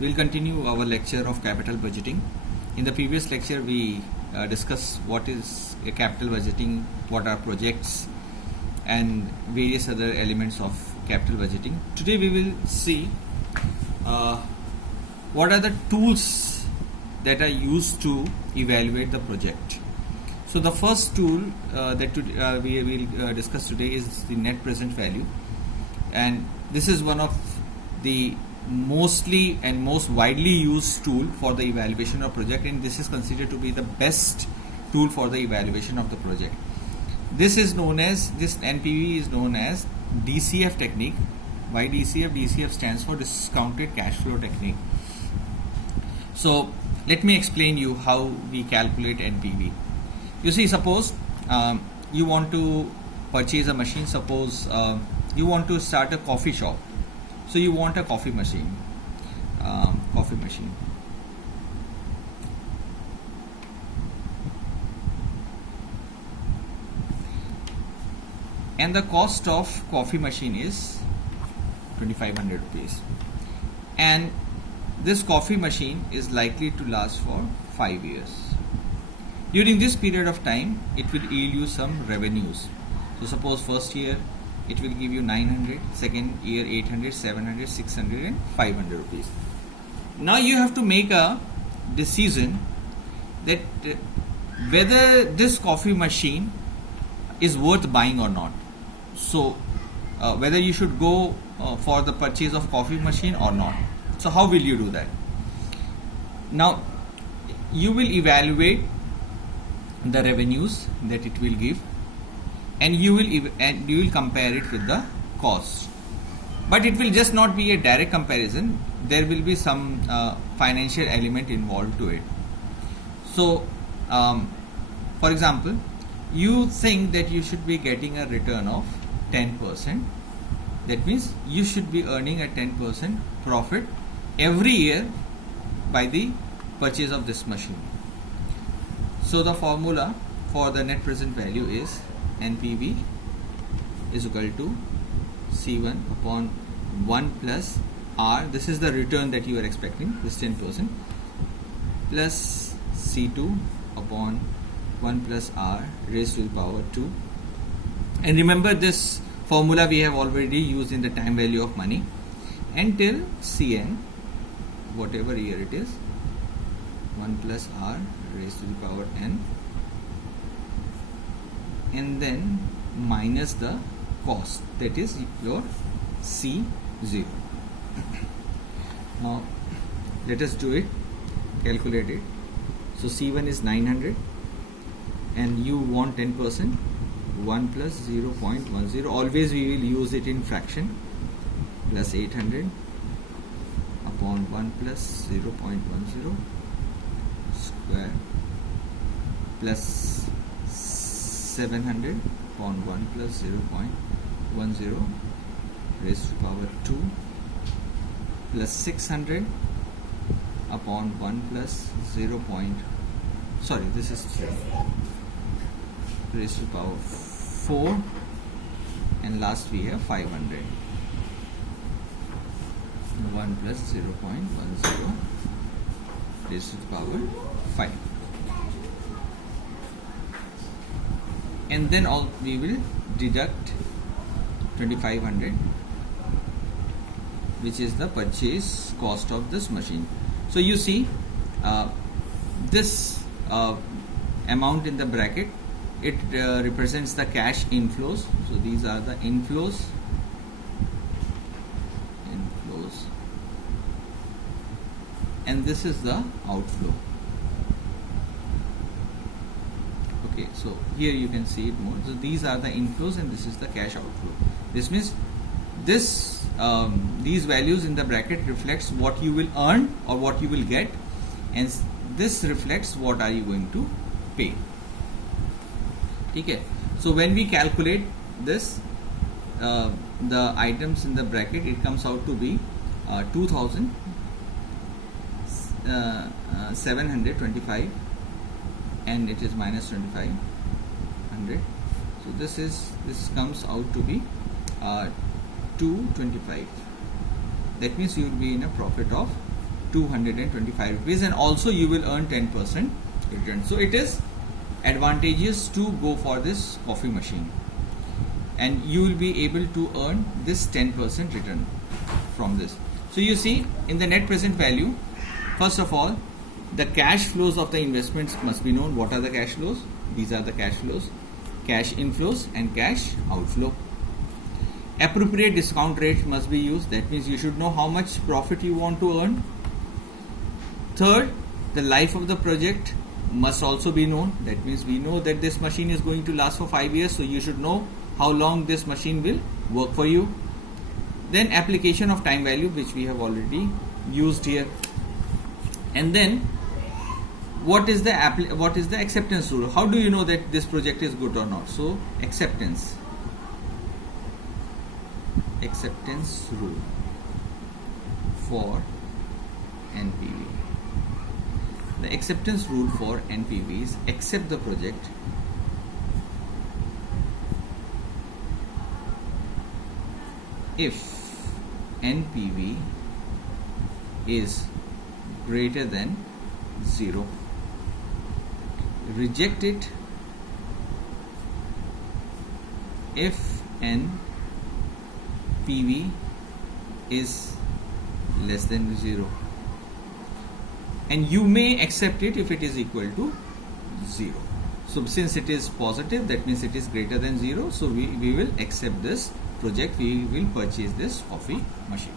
We'll continue our lecture of capital budgeting. In the previous lecture, we discussed what is a capital budgeting, what are projects, and various other elements of capital budgeting. Today, we will see what are the tools that are used to evaluate the project. So the first tool that we will discuss today is the net present value, and this is one of the mostly and most widely used tool for the evaluation of project, and this is considered to be the best tool for the evaluation of the project. This NPV is known as DCF technique. Why DCF? DCF stands for discounted cash flow technique. So let me explain you how we calculate NPV. You see, suppose you want to purchase a machine. Suppose you want to start a coffee shop. So you want a coffee machine. And the cost of coffee machine is 2500 rupees. And this coffee machine is likely to last for 5 years. During this period of time, it will yield you some revenues. So suppose first year it will give you 900, second year 800, 700, 600 and 500 rupees. Now you have to make a decision that whether this coffee machine is worth buying or not. So whether you should go for the purchase of coffee machine or not. So how will you do that? Now you will evaluate the revenues that it will give, and you will compare it with the cost. But it will just not be a direct comparison. There will be some financial element involved to it. So for example, you think that you should be getting a return of 10%. That means you should be earning a 10% profit every year by the purchase of this machine. So the formula for the net present value is NPV is equal to C1 upon 1 plus R. This is the return that you are expecting, this 10%, plus C2 upon 1 plus R raised to the power 2. And remember, this formula we have already used in the time value of money, until Cn, whatever year it is, 1 plus R raised to the power n, and then minus the cost, that is your C0. Now let us do it, calculate it. So C1 is 900 and you want 10%, 1 plus 0.10, always we will use it in fraction, plus 800 upon 1 plus 0.10 square plus 700 upon 1 plus 0.10 raised to power 2 plus 600 upon 1 plus 3 raised to power 4, and last we have 500, 1 plus 0.10 raised to the power 5. And then we will deduct 2500, which is the purchase cost of this machine. So you see this amount in the bracket, it represents the cash inflows. So these are the inflows, and this is the outflow. Okay, so here you can see it more. So these are the inflows and this is the cash outflow. This means these values in the bracket reflects what you will earn or what you will get, and this reflects what are you going to pay. Okay, so when we calculate this, the items in the bracket, it comes out to be 2,725, and it is minus 2500. So this comes out to be 225. That means you will be in a profit of 225 rupees, and also you will earn 10% return. So it is advantageous to go for this coffee machine, and you will be able to earn this 10% return from this. So you see, in the net present value, first of all, the cash flows of the investments must be known. What are the cash flows? These are the cash flows: cash inflows and cash outflow. Appropriate discount rate must be used. That means you should know how much profit you want to earn. Third, the life of the project must also be known. That means we know that this machine is going to last for 5 years, so you should know how long this machine will work for you. Then application of time value, which we have already used here. And then what is the acceptance rule? How do you know that this project is good or not? So acceptance rule for NPV. The acceptance rule for NPV is accept the project if NPV is greater than 0. Reject it if NPV is less than 0, and you may accept it if it is equal to 0. So since it is positive, that means it is greater than 0, so we will accept this project, we will purchase this coffee machine.